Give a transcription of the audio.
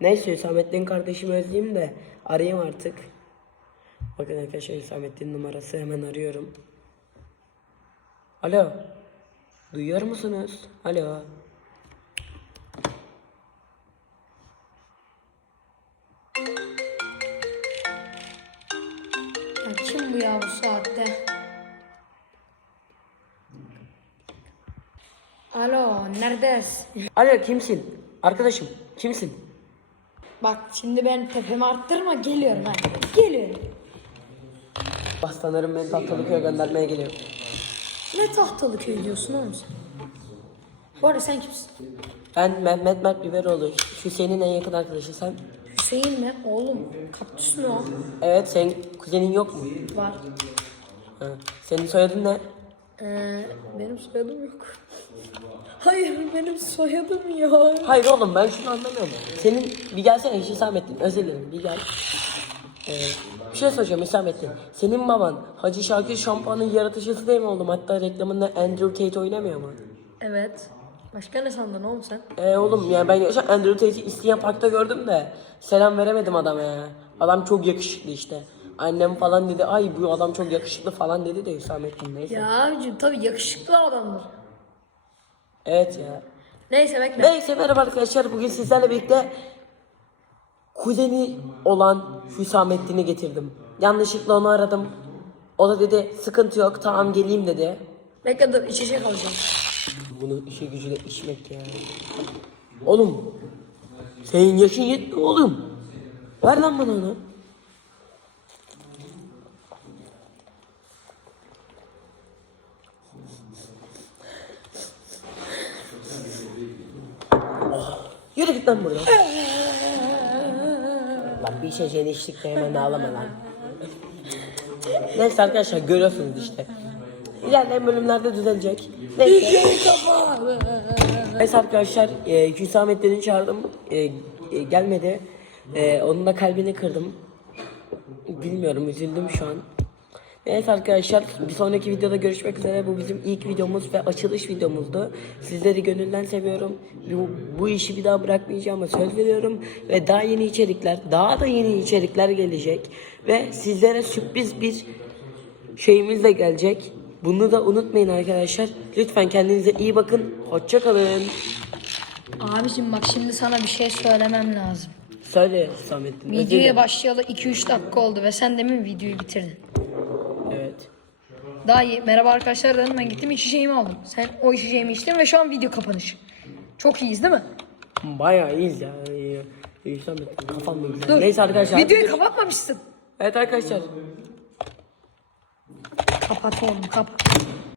Neyse Hüsamettin kardeşimi özleyeyim de arayayım artık. Bakın arkadaşlar Hüsamettin numarası hemen arıyorum. Alo. Duyuyor musunuz? Alo. Ya kim bu ya bu saatte? Alo, neredesin? Alo kimsin? Arkadaşım kimsin? Bak şimdi ben tepemi arttırma geliyorum ha. Geliyorum. Bak sanırım beni Tahtalıköy'e göndermeye geliyor. Ne tahtalı köy diyorsun oğlum sen? Bu arada sen kimsin? Ben Mehmet Mert Biberoğlu. Hüseyin'in en yakın arkadaşı sen. Hüseyin mi? Oğlum kaktüs mü o? Evet senin kuzenin yok mu? Var. Ha. Senin soyadın ne? Ee, benim soyadım yok. Hayır benim soyadım yok. Hayır oğlum ben şunu anlamıyorum. Senin bir gelsene Hüsamettin özür dilerim bir gel. Ee, bir şey soracağım Hüsamettin. Senin baban Hacı Şakir şampuanın yaratıcısı değil mi oğlum? Hatta reklamında Andrew Tate oynamıyor mu? Evet. Başka ne sandın oğlum sen? Ee oğlum ya ben geçen Andrew Tate'i İstiyan Park'ta gördüm de selam veremedim adama ya. Adam çok yakışıklı işte. Annem falan dedi ay bu adam çok yakışıklı falan dedi de Hüsamettin neyse. Ya abicim tabii yakışıklı adamdır. Evet ya. Neyse bekle. Neyse merhaba arkadaşlar bugün sizlerle birlikte kuzeni olan Hüsamettin'i getirdim. Yanlışlıkla onu aradım. O da dedi sıkıntı yok tamam geleyim dedi. Bekle dur içecek alacağım. Bunu işe gücüyle içmek ya. Oğlum senin yaşın yetmiyor oğlum. Ver lan bana onu. Yürü git lan buradan. Lan bir içeceğini içtik de hemen ağlama lan. Neyse arkadaşlar görüyorsunuz işte. İlerleyen bölümlerde düzelecek. Neyse. Neyse arkadaşlar e, Hüsamettin'i çağırdım. E, e, gelmedi. E, onun da kalbini kırdım. Bilmiyorum üzüldüm şu an. Neyse arkadaşlar bir sonraki videoda görüşmek üzere. Bu bizim ilk videomuz ve açılış videomuzdu. Sizleri gönülden seviyorum. Bu, bu işi bir daha bırakmayacağıma söz veriyorum. Ve daha yeni içerikler, daha da yeni içerikler gelecek. Ve sizlere sürpriz bir şeyimiz de gelecek. Bunu da unutmayın arkadaşlar. Lütfen kendinize iyi bakın. Hoşça kalın. Abicim bak şimdi sana bir şey söylemem lazım. Söyle Samet'in. özür Videoya başlayalı 2-3 dakika oldu ve sen demin videoyu bitirdin. Daha iyi. Merhaba arkadaşlar dedim ben gittim içeceğimi aldım. Sen o içeceğimi içtin ve şu an video kapanışı. Çok iyiyiz değil mi? Bayağı iyiyiz ya. İyi. İyi Samet'in kafam güzel. Dur. Neyse arkadaşlar. Videoyu kapatmamışsın. Evet arkadaşlar. Kapat oğlum kapat.